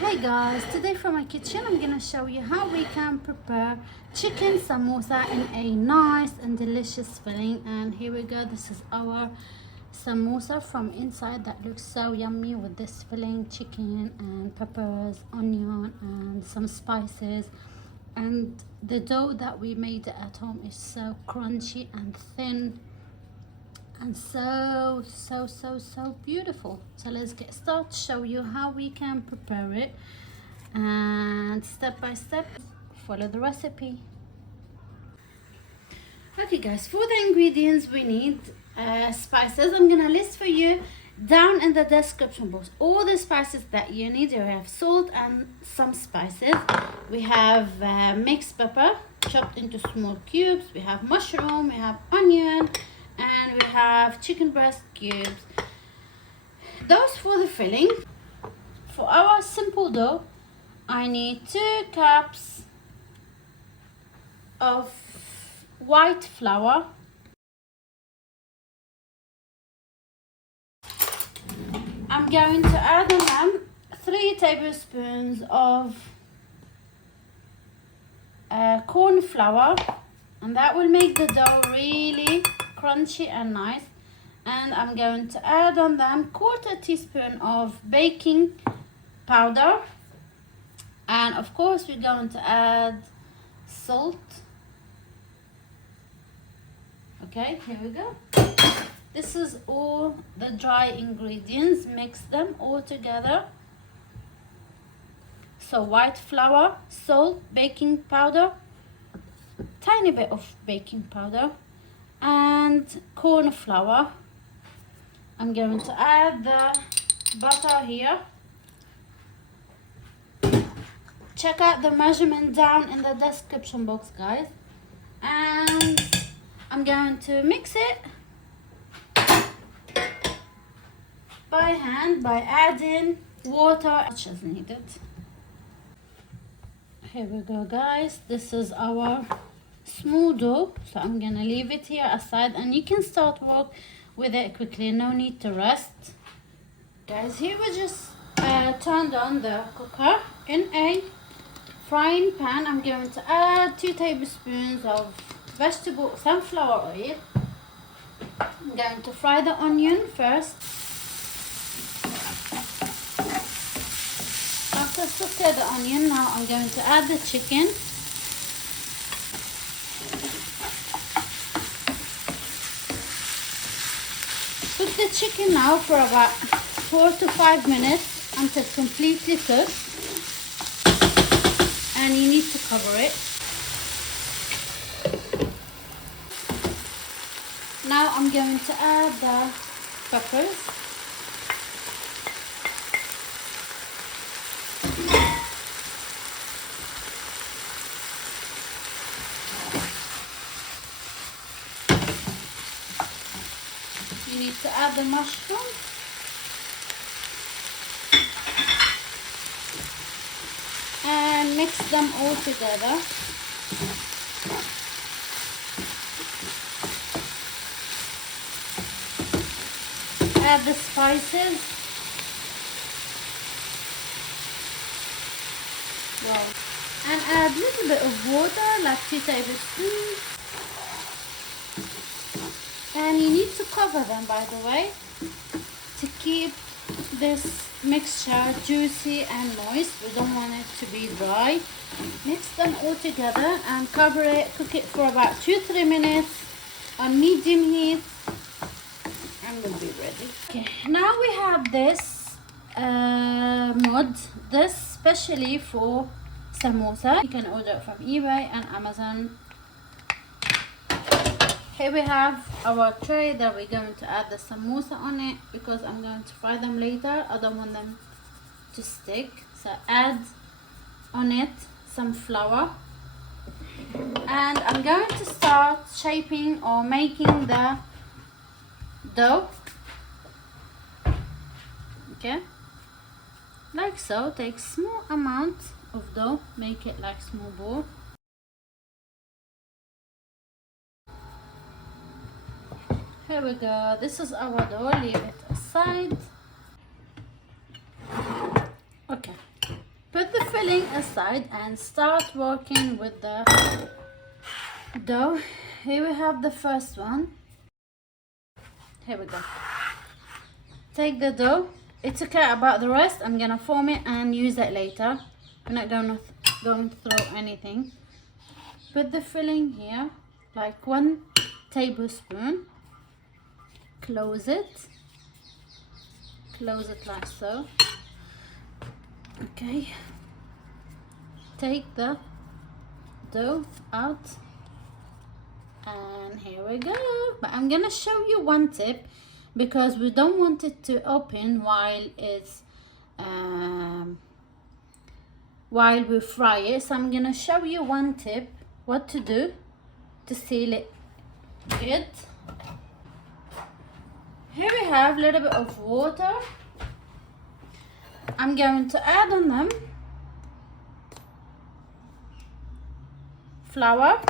Hi guys, today from my kitchen I'm gonna show you how we can prepare chicken samosa in a nice and delicious filling. And here we go, this is our samosa from inside that looks so yummy with this filling, chicken and peppers, onion and some spices. And the dough that we made at home is so crunchy and thin and so beautiful. So let's get started, show you how we can prepare it, and step by step follow the recipe. Okay guys, for the ingredients we need spices. I'm gonna list for you down in the description box all the spices that you need. You have salt and some spices. We have mixed pepper chopped into small cubes. We have mushroom, we have onion, and we have chicken breast cubes. Those for the filling. For our simple dough, I need 2 cups of white flour, I'm going to add on them 3 tablespoons of corn flour, and that will make the dough really crunchy and nice. And I'm going to add on them 1/4 teaspoon of baking powder, and of course we're going to add salt. Okay, here we go. This is all the dry ingredients. Mix them all together. So white flour, salt, baking powder, tiny bit of baking powder, and corn flour. I'm going to add the butter here. Check out the measurement down in the description box, guys. And I'm going to mix it by hand by adding water as needed. Here we go, guys. This is our small dough, so I'm gonna leave it here aside, and you can start work with it quickly, no need to rest. Guys, here we just turned on the cooker. In a frying pan, I'm going to add 2 tablespoons of vegetable sunflower oil. I'm going to fry the onion first. After saute the onion, now I'm going to add the chicken. Cook the chicken now for about 4 to 5 minutes until completely cooked, and you need to cover it. Now I'm going to add the peppers. You need to add the mushroom. And mix them all together. Add the spices. Wow. And add a little bit of water, like 2 tablespoons. And you need to cover them, by the way, to keep this mixture juicy and moist. We don't want it to be dry. Mix them all together and cover it. Cook it for about 2-3 minutes on medium heat, and we'll be ready. Okay, now we have this mod. This specially for samosa. You can order it from eBay and Amazon. Here we have our tray that we're going to add the samosa on it, because I'm going to fry them later. I don't want them to stick. So add on it some flour, and I'm going to start shaping or making the dough. Okay, like so. Take small amount of dough, make it like small ball. Here we go. This is our dough. Leave it aside. Okay. filling aside and start working with the dough. Here we have the first one. Here we go. Take the dough. It's okay about the rest. I'm gonna form it and use it later. I'm not going to throw anything. Put the filling here, like 1 tablespoon. Close it like so. Okay, take the dough out, and here we go. But I'm gonna show you one tip, because we don't want it to open while it's while we fry it. So I'm gonna show you one tip what to do to seal it good. Here we have a little bit of water. I'm going to add on them flour,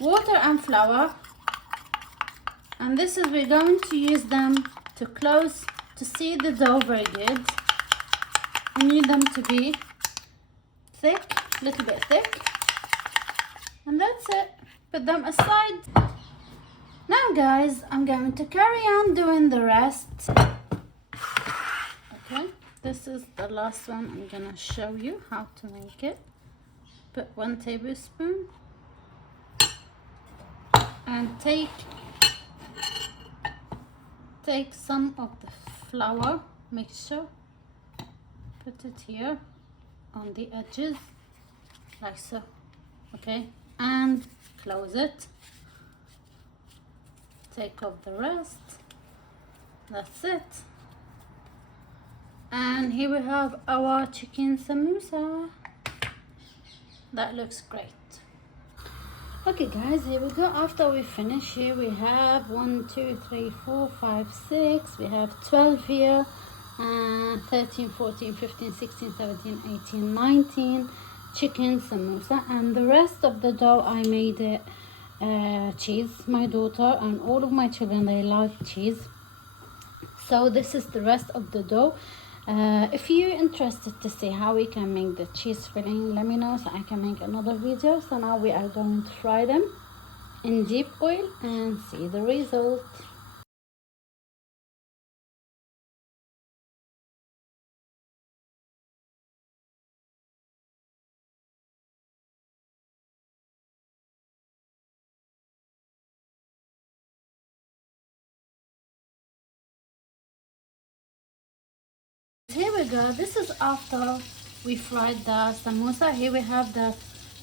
water and flour, and this is, we're going to use them to close, to seal the dough very good. We need them to be thick, a little bit thick, and that's it. Put them aside. Now guys, I'm going to carry on doing the rest. Okay, this is the last one. I'm gonna show you how to make it. Put 1 tablespoon and take some of the flour mixture, put it here on the edges like so. Okay, and close it. Take off the rest. That's it. And here we have our chicken samosa. That looks great. Okay guys, here we go. After we finish, here we have 1 2 3 4 5 6, we have 12 here, 13 14 15 16 17 18 19 chicken samosa. And the rest of the dough I made it cheese. My daughter and all of my children, they like cheese, so this is the rest of the dough. If you're interested to see how we can make the cheese filling, let me know so I can make another video. So now we are going to fry them in deep oil and see the result. Here we go. This is after we fried the samosa. Here we have the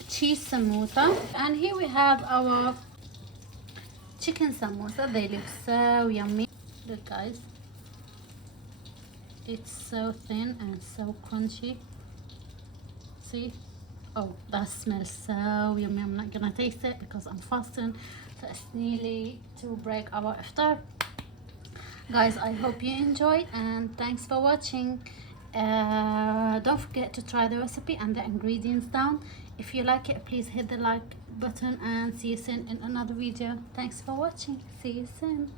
cheese samosa, and here we have our chicken samosa. They look so yummy. Look guys, it's so thin and so crunchy. See? Oh, that smells so yummy. I'm not gonna taste it because I'm fasting, so it's nearly to break our iftar. Guys, I hope you enjoyed, and thanks for watching. Don't forget to try the recipe and the ingredients down. If you like it, please hit the like button, and see you soon in another video. Thanks for watching. See you soon.